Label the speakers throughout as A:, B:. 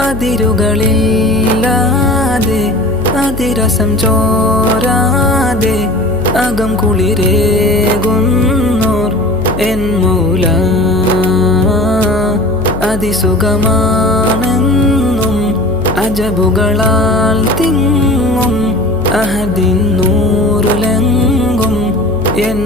A: അതിരുകളില്ലാതെ അതിരസം ചോരാതെ അകം കുളിരേകുന്നോർ എൻ മൂല. അതിസുഖമാണെന്നും അജബുകളാൽ തിങ്ങും അഹദിൻ നൂറുലെങ്കും എൻ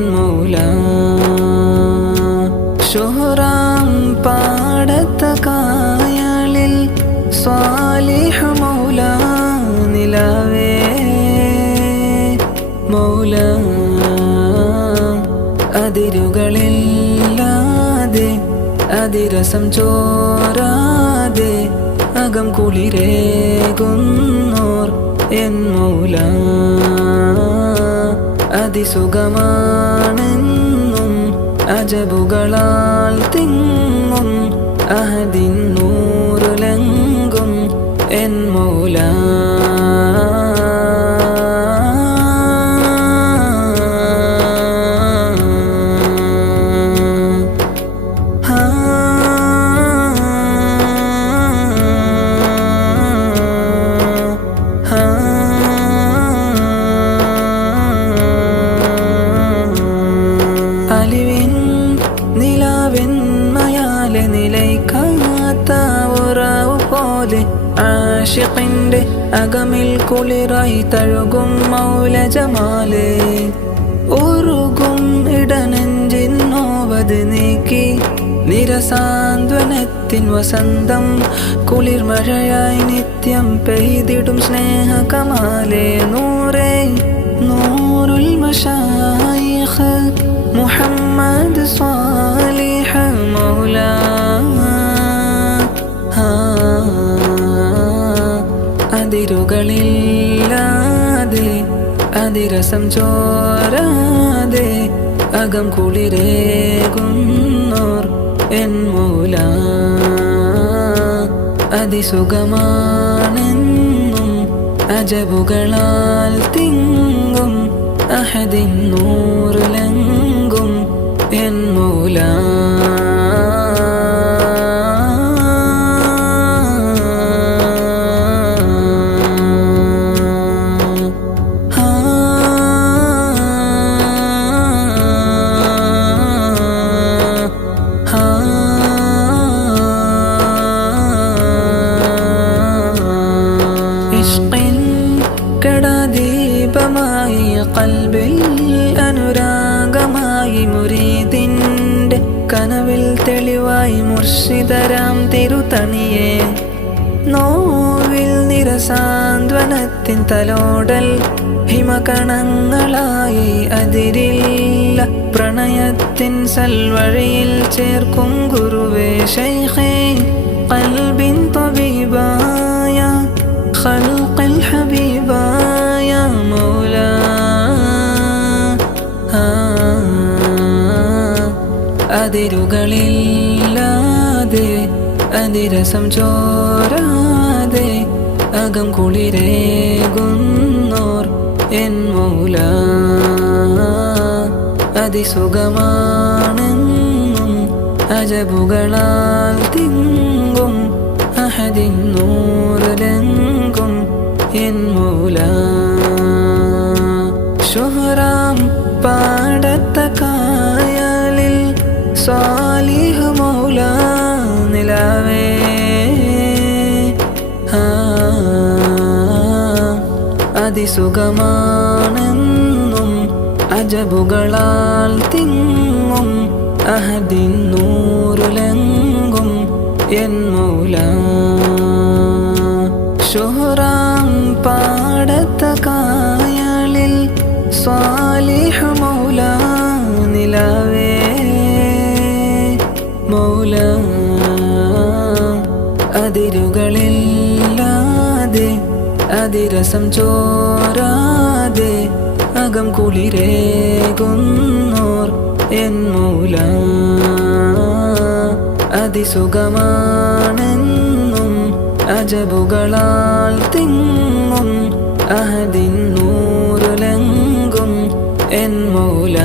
A: അതിരസം ചോരാതെ അകം കുളിരേകുന്നോർ എൻ മൗല. അതിസുഖമാണെന്നും അജബുകളാൽ തിങ്ങും അഹദിൻ നൂറുലങ്കും എൻ മൗല. നിലയ്ക്കാത്ത ഉറാവ് പോലെ ആഷിഖിന്റെ അകമിൽ കുളിറായി തഴുകും മൗലജമാലെ. ഉറുകും ഇടനെഞ്ചിൻ നോവത് നീക്കി. നിരസാന്ത്വനത്തിൻ വസന്തം കുളിർമഴയായി നിത്യം പെയ്തിടും സ്നേഹകമാലെ. നൂറേ നൂറുൽ മഷായിഖ് മുഹമ്മദ് സ്വാലിഹ് അതിരുകളില്ലാതെ അതിരസം ചോരാതെ അകം കുളിരേകുന്നോർ എൻ മൂല. അതിസുഖമാണെന്നും അജബുകളാൽ തിങ്ങും അഹദിൻ നൂറിലെങ്കും എൻ മൂല. മുരീതിൻ്റെ കനവിൽ തെളിവായി മുർഷിദരാം തിരുതണിയെ നോവിൽ നിരസാന്ത്വനത്തിൻ തലോടൽ ഹിമകണങ്ങളായി അതിരില്ല പ്രണയത്തിൻ സൽവഴിയിൽ ചേർക്കും ഗുരുവേ ശൈഖേ കൽബിൻ തബീബായ خلق അതിരുകളില്ലാതെ അതിരസം ചോരാതെ അകം കുളിരേകുന്നോർ എൻ മൂല. അതിസുഖമാണെന്നും അജബുകളാൽ തിങ്ങും അഹദിൻ നൂറിലെങ്കും എൻ മൂല. ശുഹറാം പാട സ്വാലിഹ് മൗല നിലാവേ. അതിസുഖമാണെന്നും അജബുകളാൽ തിങ്ങും അഹദിൻ നൂറുലെങ്കും എൻ മൗല. ഷുഹറാം പാടത്ത കായളിൽ സ്വാലിഹ് അതിരസം ചോരാതെ അകം കുളിരേകുന്നോർ എൻ മൂല. അതിസുഖമാണെന്നും അജബുകളാൽ തിങ്ങും അഹദിൻ നൂറുലങ്കും എൻ മൗല.